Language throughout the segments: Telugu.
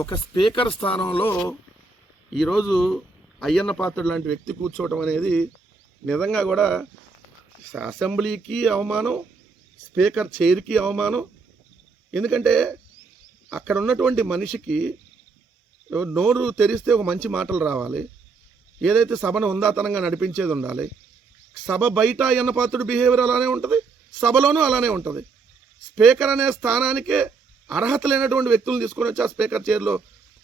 ఒక స్పీకర్ స్థానంలో ఈరోజు అయ్యన్న పాత్రుడు లాంటి వ్యక్తి కూర్చోవటం అనేది నిజంగా కూడా అసెంబ్లీకి అవమానం, స్పీకర్ చైర్కి అవమానం. ఎందుకంటే అక్కడ ఉన్నటువంటి మనిషికి నోరు తెరిస్తే ఒక మంచి మాటలు రావాలి, ఏదైతే సభను ఉందాతనంగా నడిపించేది ఉండాలి. సభ బయట అయ్యన్న పాత్రుడు బిహేవియర్ అలానే ఉంటుంది, సభలోనూ అలానే ఉంటుంది. స్పీకర్ అనే స్థానానికే అర్హత లేనటువంటి వ్యక్తులను తీసుకొని వచ్చి ఆ స్పీకర్ చైర్లో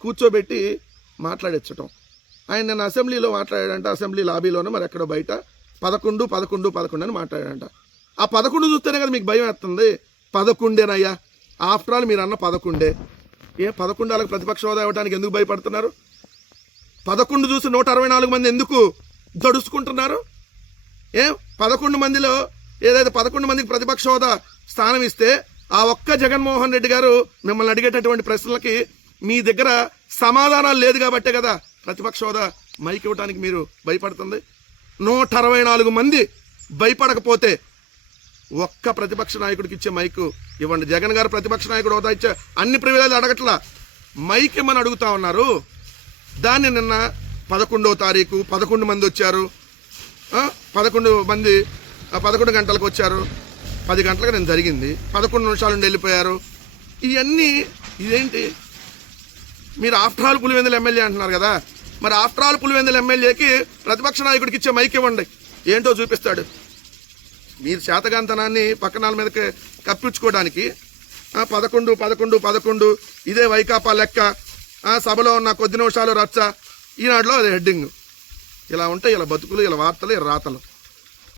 కూర్చోబెట్టి మాట్లాడించటం. ఆయన నిన్న అసెంబ్లీలో మాట్లాడాడంట, అసెంబ్లీ లాబీలోనూ మరి ఎక్కడో బయట 11 అని మాట్లాడాడంట. ఆ 11 చూస్తేనే కదా మీకు భయం వేస్తుంది. 11 ఆఫ్టర్ ఆల్ మీరు అన్న 11. 11 ప్రతిపక్ష హోదా ఇవ్వడానికి ఎందుకు భయపడుతున్నారు? 11 చూసి 164 మంది ఎందుకు దడుచుకుంటున్నారు? 11 మందిలో ఏదైతే 11 మందికి ప్రతిపక్ష హోదా స్థానం ఇస్తే ఆ ఒక్క జగన్మోహన్ రెడ్డి గారు మిమ్మల్ని అడిగేటటువంటి ప్రశ్నలకి మీ దగ్గర సమాధానాలు లేదు కాబట్టే కదా ప్రతిపక్ష హోదా మైక్ ఇవ్వడానికి మీరు భయపడుతుంది. 164 మంది భయపడకపోతే ఒక్క ప్రతిపక్ష నాయకుడికి ఇచ్చే మైకు ఇవ్వండి. జగన్ గారు ప్రతిపక్ష నాయకుడు హోదా ఇచ్చే అన్ని ప్రివిలేజ్ అడగట్లా, మైక్ ఇమ్మని అడుగుతా ఉన్నారు. దాన్ని నిన్న 11వ తారీఖు 11 మంది వచ్చారు, 11 మంది 11 గంటలకు వచ్చారు, 10 గంటలకు నేను జరిగింది, 11 నిమిషాల నుండి వెళ్ళిపోయారు. ఇవన్నీ ఇదేంటి? మీరు ఆఫ్టర్ ఆల్ పులివెందుల ఎమ్మెల్యే అంటున్నారు కదా, మరి ఆఫ్టర్ ఆల్ పులివెందుల ఎమ్మెల్యేకి ప్రతిపక్ష నాయకుడికి ఇచ్చే మైక్ ఇవ్వండి, ఏంటో చూపిస్తాడు. మీరు శాతగాంతనాన్ని పక్కనాల మీదకి కప్పించుకోవడానికి 11 ఇదే వైకాపా లెక్క, సభలో ఉన్న కొద్ది నిమిషాలు రచ్చ, ఈనాడులో అదే హెడ్డింగ్. ఇలా ఉంటాయి ఇలా బతుకులు, ఇలా వార్తలు, ఇలా రాతలు.